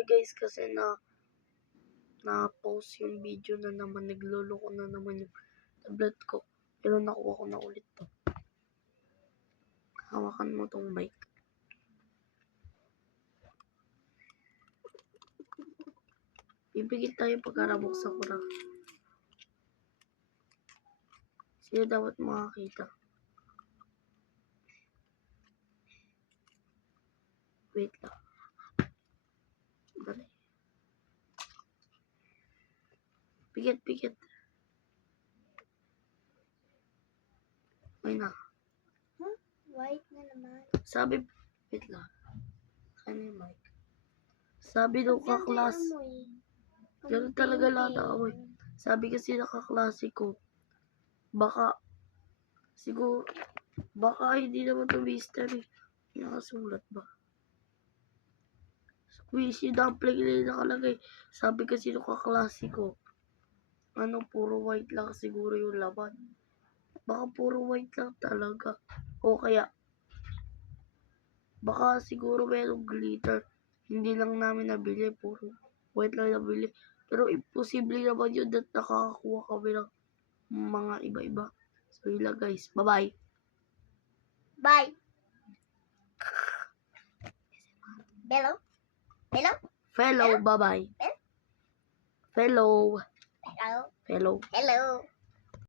sorry guys kasi na-pause yung video na naman. Nagloloko na naman yung tablet ko. Pero nakuha ko na ulit to. Hawakan mo tong mic. Bibigit tayo pagkarabuksan ko na. Sino dapat makakita? Wait lang. Dali. Pikit. Ay na. Huh? White na naman. Sabi, wait lang. Ano yung mic? Sabi daw kaklas. Ganun talaga lahat na amoy. Sabi kasi nakaklase ko. Baka hindi naman to mystery. Nakasulat ba? Squishy dumpling na nakalagay. Sabi kasi nung kaklase ko, puro white lang siguro yung laman. Baka puro white lang talaga. O kaya, baka siguro merong glitter. Hindi lang namin nabili, puro white lang nabili. Pero imposible naman yun at nakakakuha kami ng mga iba-iba. So yun lang guys. Bye-bye. Bye. Bello? Fellow, bye-bye. Fellow. Hello? Fellow. Hello?